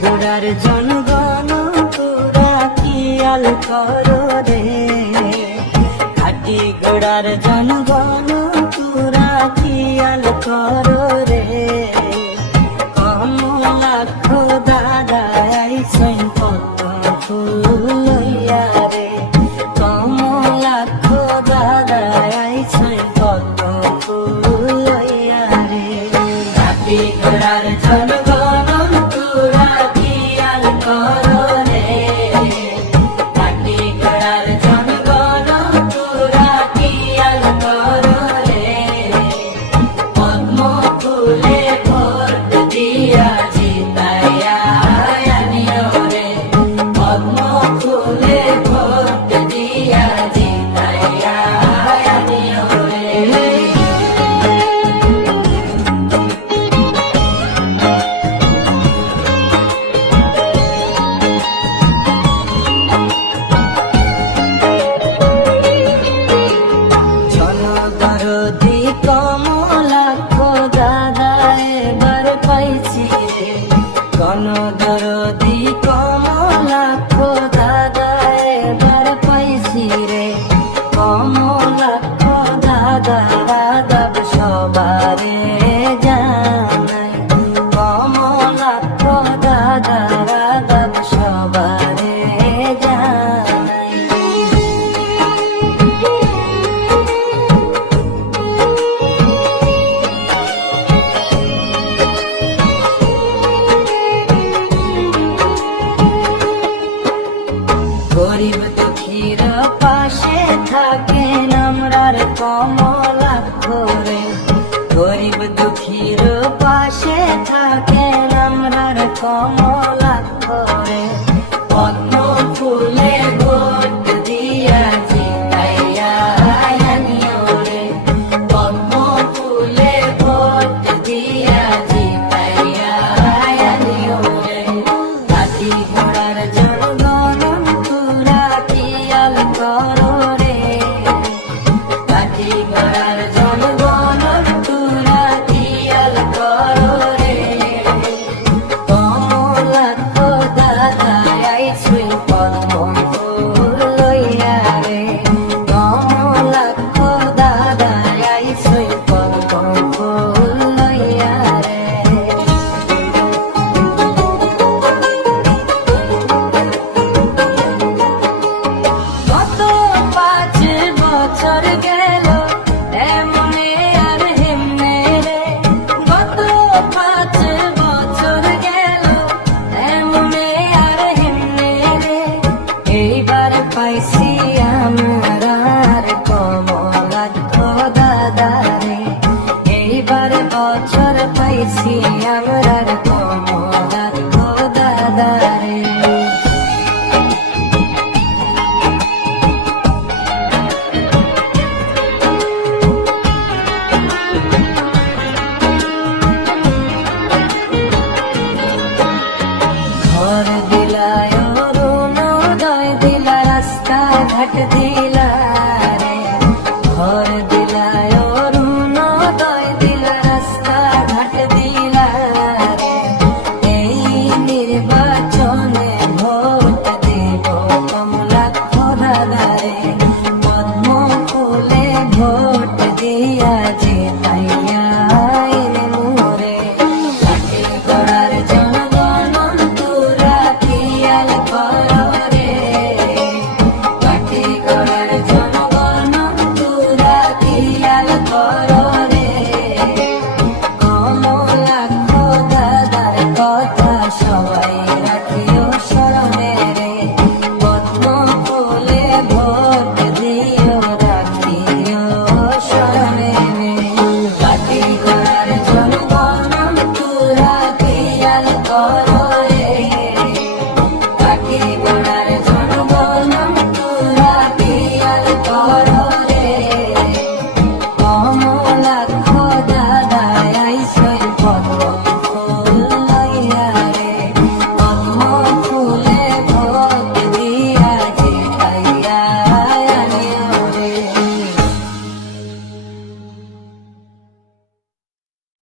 ঘোড়ার জনগণ তোরা খেয়াল করো রে, ঘাটি ঘোড়ার জনগণ তোরা খেয়াল করো রে। কমলা খোদা দায় সৈন কত ফুল লইয়া রে, কমলা খোদা দায় সৈন কত ফুল লইয়া রে। ঘাটি ঘোড়ার জনগণ তোরা খেয়াল করো রে, ঘাটি ঘোড়ার জনগণ তোরা খেয়াল করো রে। পদ্ম ফুলে ভোট দিয়া জিতাইয়া আনিও রে, পদ্ম ফুলে ভোট দিয়া জিতাইয়া আনিও রে। জনদরদি কমলা খোদা এবার পাইছি রে, গণদরদি কমলা খোদা এবার পাইছি রে। কমলা খোদা দাব সবারে জানাই, কমলা খোদা দাব সবারে জানাই। গরিব দুঃখীর পাশে থাকেন আমরার কমলা করে, গরিব দুঃখীর পাশে থাকেন আমরার কমলা করে। পদ্ম ফুলে ভোট দিয়া জিতাইয়া আনিও রে, পদ্ম ফুলে ভোট দিয়া জিতাইয়া আনিও রে। ঘাটি ঘোড়ার জনগণ তোরা খেয়াল করো রে, ঘাটি ঘোড়ার জনগণ তোরা খেয়াল করো রে। কমলা খোদা আইসুই পদ্ম ফুল লইয়া রে, কমলা খোদা আইসুই পদ্ম ফুল লইয়া রে। গত 5 বছর গেল এমনে আর হেমনে রে, গত 5 বছর গেল এমনে আর হেমনে রে। এইবার পাইছি আমরা কমলা খোদা রে, এইবার বছর পাইছি আমরা কমলা খোদা রে। ঘর দিলায় অরুণোদয় দিলা, রাস্তা ঘাট দিলা রে, ঘর দিলায় অরুণোদয় দিলা, রাস্তা ঘাট দিলা রে। এই নির্বাচনে ভোট দেব কমলা খোদা রে, পদ্ম ফুলে ভোট দিয়া জিতাইয়া আইনে মোরে। ঘাটি ঘোড়ার জনগণ তোরা খেয়াল করো রে, ঘাটি ঘোড়ার জনগণ তোরা খেয়াল করো রে। কমলা খোদার কথা সবাই রাখিও স্মরণে রে, পদ্ম ফুলে ভোট দিও রাখিও স্মরণে রে। ঘাটি ঘোড়ার জনগণ তোরা খেয়াল করো রে, ঘাটি ঘোড়ার জনগণ তোরা খেয়াল করো রে। কমলা খোদা আইসই পদ্ম